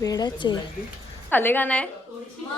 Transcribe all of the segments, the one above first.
वेळाचे झाले का नाही?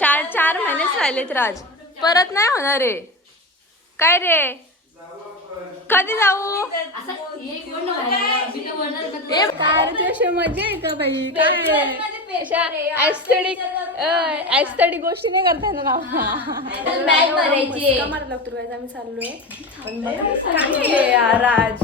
4 महिनेच राहिलेत राज. परत नाही होणार रे. काय रे कधी जाऊ? मजा आहे का बाई? काय ऍस्थेटिक गोष्टी नाही करता येणार आम्ही चाललोय. पण काय राज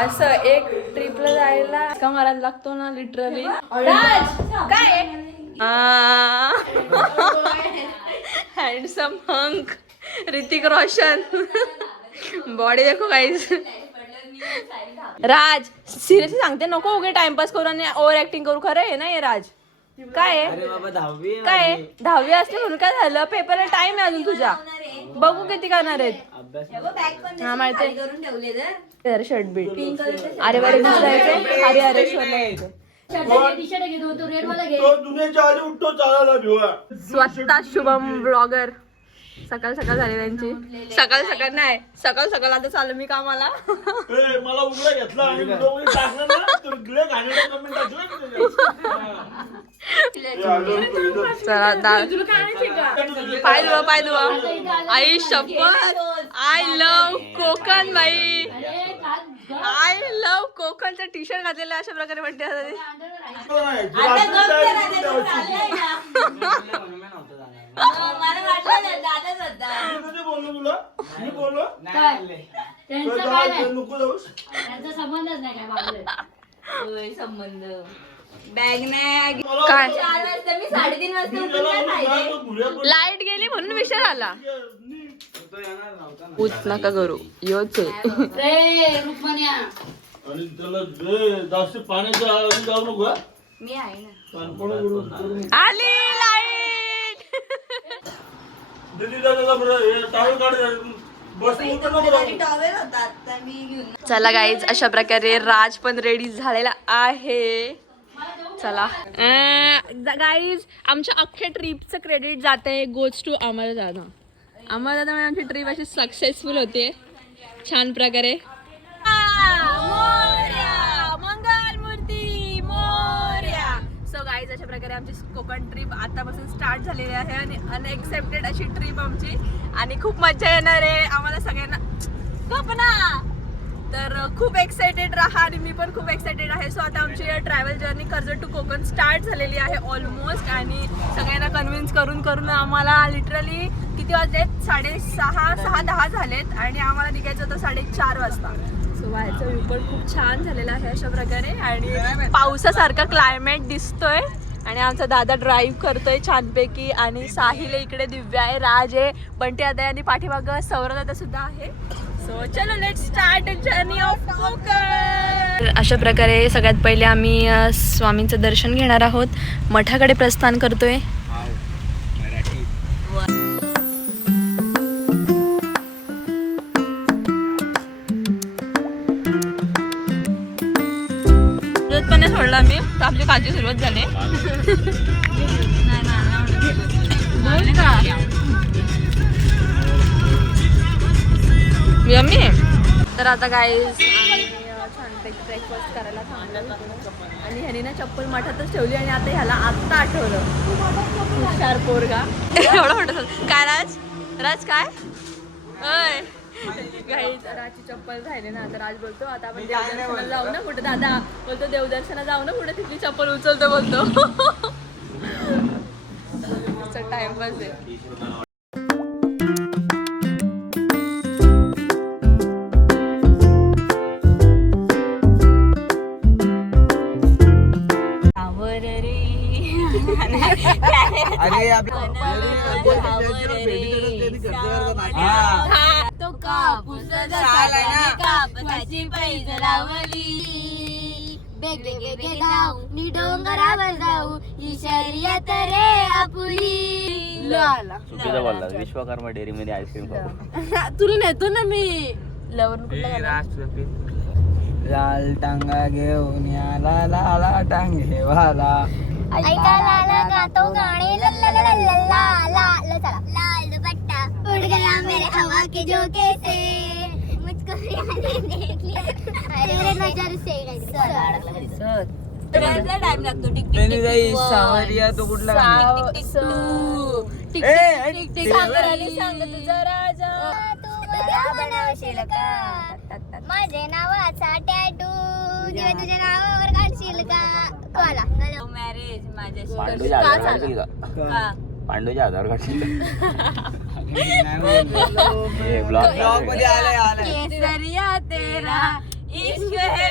असं एक ट्रिपला जायला का मारायला लागतो ना लिटरली. राज काय handsome hunk Hrithik Roshan body देखो गाइस. राज सिरियसली सांगते नको उगे टाइमपास करू आणि ओव्हर ऍक्टिंग करू. खरं आहे ना हे राज? काय काय 10वी असते म्हणून काय झालं? पेपरला टाइम आहे अजून तुझा. बघू किती करणार आहेत. हा माहिती शर्ट बीट अरे बरे जायचंय. अरे हरेश्वरला यायचं. स्वतः शुभम ब्लॉगर. सकाळ सकाळ झाली त्यांची. सकाळ सकाळ नाही सकाळ सकाळ आता चालू मी कामाला. मला उघडा घेतला आणि पाय दुवा आई शपथ. आय लव्ह कोकण बाई. आय लव्ह कोकणचा टी शर्ट घातलेला अशा प्रकारे म्हणते. संबंध बॅग नाही काय 3:30 वाजता लाईट गेली म्हणून विषय झाला. पूछ नका करू योच मी आहे ना. आली लाईट. चला गाईज अशा प्रकारे राज पण रेडी झालेला आहे. चला गाईज आमच्या अख्ख्या ट्रिपचं क्रेडिट जात आहे गोज टू अमर दादा. अमर दादा म्हणजे आमची ट्रिप अशी सक्सेसफुल होते छान प्रकारे. मंगलमूर्ती मोरया. सो गाईज अशा प्रकारे आमची कोकण ट्रिप आतापासून स्टार्ट झालेली आहे आणि अनएक्सेप्टेड अशी ट्रिप आमची आणि खूप मजा येणार आहे आम्हाला सगळ्यांना. कोकणा तर खूप एक्सायटेड राहा आणि मी पण खूप एक्सायटेड आहे. सो आता आमची travel journey Karjat to Konkan start झालेली आहे ऑलमोस्ट. आणि सगळ्यांना कन्व्हिन्स करून करून आम्हाला लिटरली किती वाजलेत 6:30 झालेत आणि आम्हाला निघायचं होतं 4:30 वाजता. सो बाहेरचा व्ह्यू पण खूप छान झालेला आहे अशा प्रकारे आणि पावसासारखा क्लायमेट दिसतोय. आणि आमचा दादा ड्राईव्ह करतोय छानपैकी आणि साहिल इकडे दिव्या आहे, राज आहे, बंटी दादा आणि पाठीमागं सौरभ दादा सुद्धा आहे. सो चलो let's start journey of Konkan. अशा प्रकारे सगळ्यात पहिले आम्ही स्वामींचं दर्शन घेणार आहोत. मठाकडे प्रस्थान करतोय. सोडला मी तर आपली काळजी सुरुवात झाली. यम्मी. तर आता गाईज छानपैकी ब्रेकफास्ट करायला थांबलो आणि ह्यानी ना चप्पल मठातच ठेवली आणि आता ह्याला आत्ता आठवलं. हुशार पोरगा. एवढं म्हणत काय राज राज काय अय गाईज राजची चप्पल राहिले ना. तर राज बोलतो आता आपण देवदर्शनाला जाऊ ना कुठं. दादा बोलतो देवदर्शनाला जाऊ ना कुठं तिथली चप्पल उचलतो बोलतो. टाइमपास आहे. तो कापूस कापसाची पैज लावली बेगे धाव नी डोंगरावर जाऊ ही शर्यत रे आपुली. चुकीचं बोलला. विश्वकर्मा डेअरी मध्ये आईस्क्रीम खाऊ. तुला नेतो ना मी. लवण कुठला लाल टांगा घेऊन याला लाला टांगेवाला ऐकायला गातो गाणे लल्ला लल्ला ला चला. लाल दुपट्टा उड़ गया मेरे हवा के झोंके से मुझको यादें देख लिया तेरे नजर से. ट्रेनला टाइम लागतो. टिक टिक त्यांनी टिक जाई टिक वन. सावरिया तो कुठला गाणं? Tick tick two. टिक ए, टिक टिक टिक. सागराने सांग तुझा राजा. तू मला बनवशील का माझे नावाचा टॅटू दिवे तुझ्या नावावर काढशील का कोला मॅरेज माझ्याशी पांडूच्या का आधार झालं? काढशील का? का? पांडूच्या आधार काढशील नाही बोललो. ब्लॉग मध्ये आलाय केसरिया तेरा इश्क है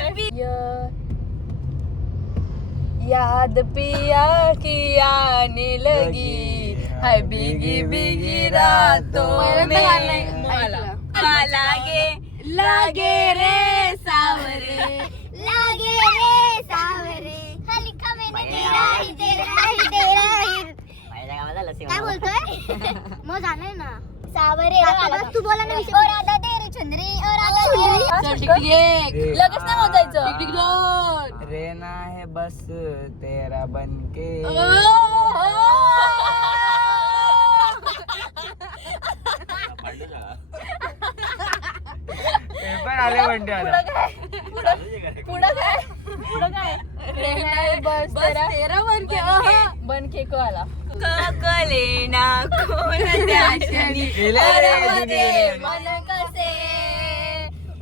याद पिया की आने लगी है भीगी भीगी रातों में लागे रे सावरे लागे रे सावरे हा लिखा मैंने तेरा ही तेरा ही तेरा ही काय बोलतोय मग झालंय ना सावरे तू बोला ना विषय राधा तेरी चुंदरी राधा तेरी लगेच नाही मोजायचं. टिक दोन. रेना है बस तेरा बनके पेपर आले म्हणते आता. पुढं काय बस तेरा बनके को आला ककले ना कोणत्या क्षणी अरमध्ये मन कसे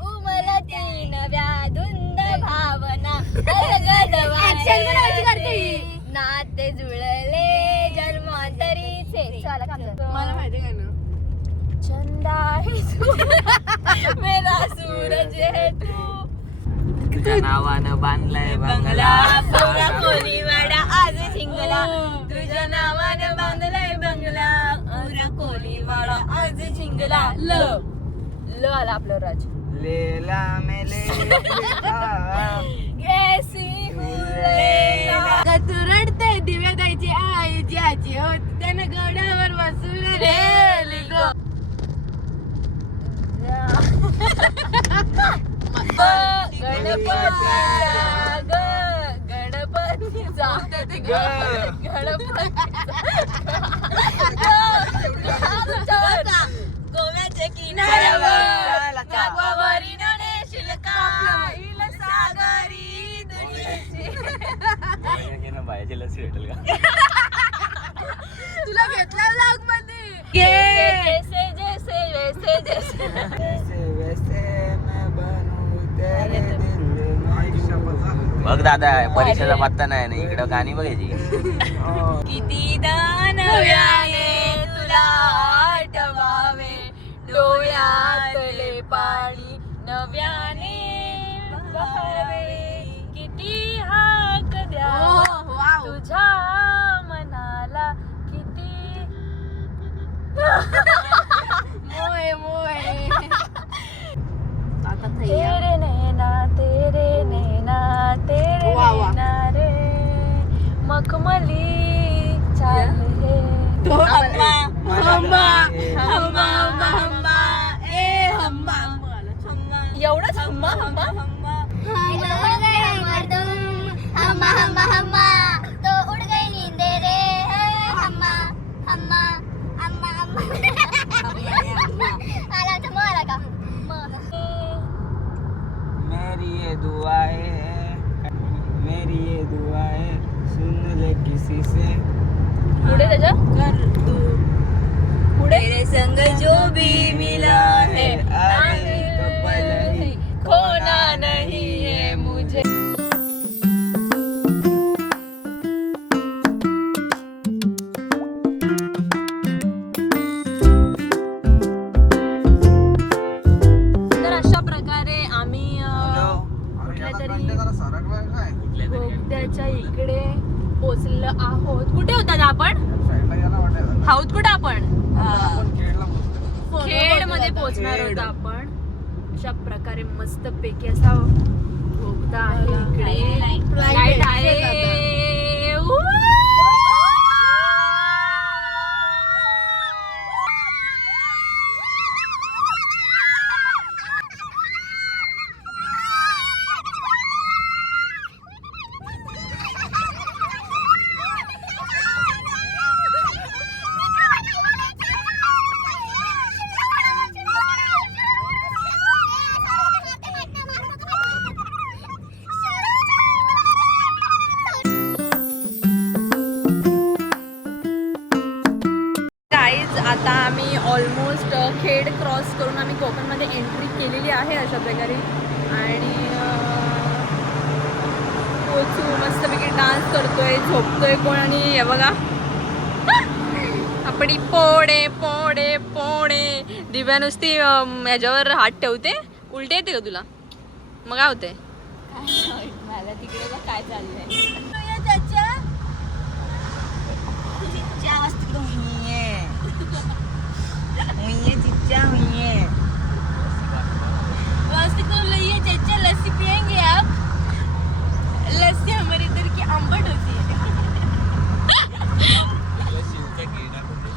उमलती नव्या धुंद भावना नाते जुळले जन्मांतरीचे मला माहिती काय ना चंदा मेरा सूरज है तू तुझ्या नावानं बांधलाय बंगला पोरा कोलीवाडा आज झिंगला तुझ्या नावानं बांधलाय बंगला पोरा कोलीवाडा आज झिंगला ल आला आपलं राज लेला मेले तू रडते दिव्या द्यायची आई ज्याची होत त्यानं गडावर बसून रे गणपतीचा गोव्याच्या किनाऱ्यावर कागवावरी ननेशील का सागरी दुनियेची बायाची लसी भेटेल का? तुला घेतला ब्लॉग मध्ये जैसे जैसे वैसे जैसे वैसे वैसे मैं बनूं तेरे दिल में बघ दादा परीक्षेचा पत्ता नाही ना इकडं गाणी बघायची. किती नव्याने तुला आठवावे डोळ्यातले पाणी नव्याने बहावे किती हाक द्या तुझ्या मनाला किती मोय मोय तेरे नैना तेरे नैना रे मखमली चाल है एवढंच हम्मा हम्मा हम्मा हम्मा हम्मा तो उड़ गई नींदे रे हम्मा हम्मा हम्मा हम्मा आला तो मारा का मेरी ये दुआएं सुन ले किसी से पुढे त्याच्या पुढे तेरे संग जो भी मिला है आगे तो पल ही खोना नहीं है मुझे तर अशा प्रकारे आम्ही कुठल्या तरी बोगद्याच्या इकडे पोचलो आहोत. कुठे होतात आपण? आहोत कुठे आपण? खेड मध्ये पोहोचणार होतो आपण. अशा प्रकारे मस्त पैकी असा बोगदा आहे इकडे. लाईट आहे. करून आम्ही कोकणमध्ये एंट्री केलेली आहे अशा प्रकारे. आणि पोचू मस्तपैकी डान्स करतोय, झोपतोय कोण. आणि हे बघा आपली पोडे पोडे पोडे. दिव्या नुसती ह्याच्यावर हात ठेवते. उलटे येते का तुला? मग काय होते? मला तिकडे बघ काय चाललंय. लस्सी पियेंगे आप? लस्सी हमारे इधर की आंबट होती है.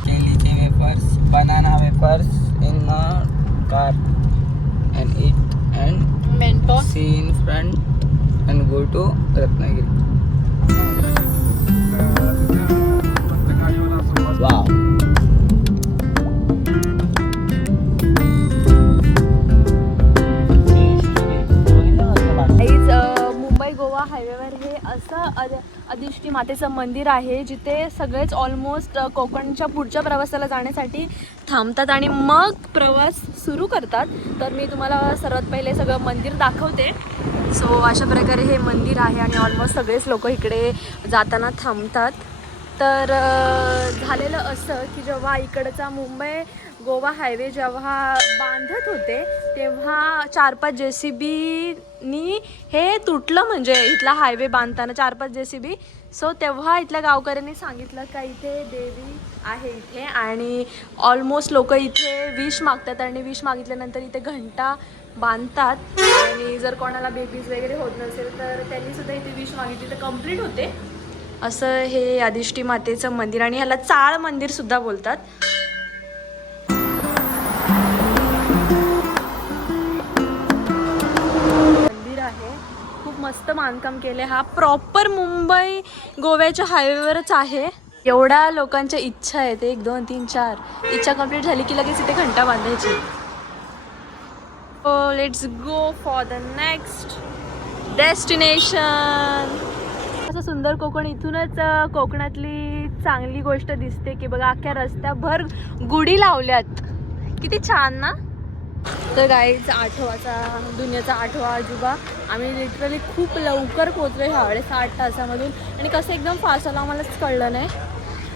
केली wafers, banana wafers in the car and eat and Mentos. see in front and go to Ratnagiri. Wow. Mumbai Goa हायवेवर हे असं अधिष्ठी मातेचं मंदिर आहे जिथे सगळेच ऑलमोस्ट कोकणच्या पुढच्या प्रवासाला जाण्यासाठी थांबतात आणि मग प्रवास सुरू करतात. तर मी तुम्हाला सर्वात पहिले सगळं मंदिर दाखवते. सो अशा प्रकारे हे मंदिर आहे आणि ऑलमोस्ट सगळेच लोक इकडे जाताना थांबतात. तर झालेलं असं की जेव्हा इकडचा मुंबई गोवा हायवे जेव्हा बांधत होते तेव्हा 4-5 JCBनी हे तुटलं. म्हणजे इथला हायवे बांधताना 4-5 JCB. सो तेव्हा इथल्या गावकऱ्यांनी सांगितलं का इथे देवी आहे इथे आणि ऑलमोस्ट लोक इथे विश मागतात आणि विश मागितल्यानंतर इथे घंटा बांधतात. आणि जर कोणाला बेबीज वगैरे होत नसेल तर त्यांनी सुद्धा इथे विश मागितली तर कंप्लीट होते. असं हे अधिष्ठी मातेचं मंदिर आणि ह्याला चाळ मंदिर सुद्धा बोलतात. मंदिर आहे, खूप मस्त बांधकाम केले. हा प्रॉपर मुंबई गोव्याच्या हायवेवरच आहे. एवढ्या लोकांच्या इच्छा आहेत, 1 2 3 4 इच्छा कंप्लीट झाली की लगेच इथे घंटा बांधायची. So let's go for the next destination. असं सुंदर कोकण. इथूनच कोकणातली चांगली गोष्ट दिसते की बघा अख्ख्या रस्त्याभर गुढी लावल्यात. किती छान ना. तर गाईचा 8वाचा दुनियाचा 8वा अजूबा. आम्ही लिटरली खूप लवकर पोहोचलो ह्यावेळेस 8 तासामधून. आणि कसं एकदम फास्ट आलं आम्हालाच कळलं नाही.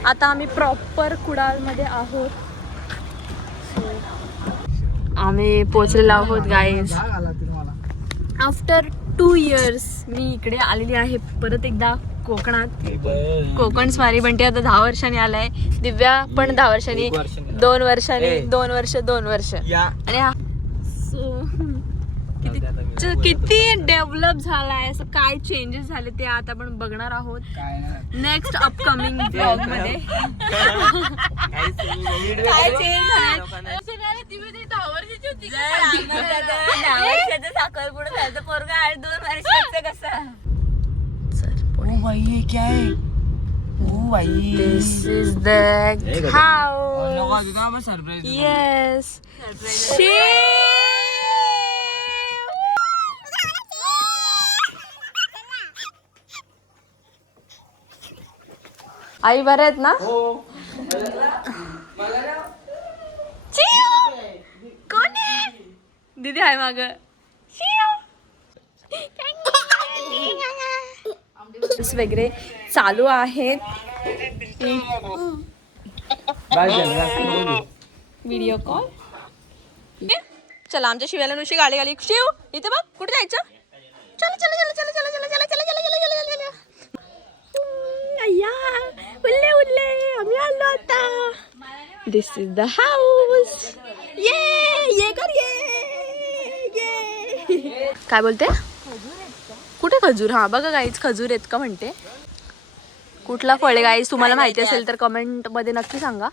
आता आम्ही प्रॉपर कुडाळमध्ये आहोत. आम्ही पोचलेलो आहोत गाईज. आफ्टर 2 years मी इकडे आलेली आहे परत एकदा कोकणात. कोकण स्वारी बंटी आता 10 वर्षांनी आलाय. दिव्या पण 10 वर्षांनी, 2 वर्षांनी, 2 वर्ष 2 वर्ष. आणि हा सो किती डेव्हलप झालाय, असं काय चेंजेस झाले ते आता आपण बघणार आहोत नेक्स्ट अपकमिंग ब्लॉग मध्ये. काय चेंज साखरपुडा झालं पोरगा 8-2 वर्षाचं कसं. भाई क्या है? ओ भाई This is the house. Surprise. Yes. आई बरं आहेत ना? कोण आहे? दीदी आहे माग. वगैरे चालू आहेत. Video call. चला आमच्या शिव्याला नुशी गाडी गाली. शिव इथे बघ कुठे जायचं. चला चला चला चला चला चला चला चला चला चला चला चला. अय्या उल्ले उल्ले आम्ही आलो आता. दिस इज द हाऊस. ये कर ये. काय बोलते? कुठे खजूर? हा बघा गाईज खजूर आहेत का म्हणते. कुठला फळ आहे गाईज तुम्हाला माहिती असेल तर कमेंट मध्ये नक्की सांगा.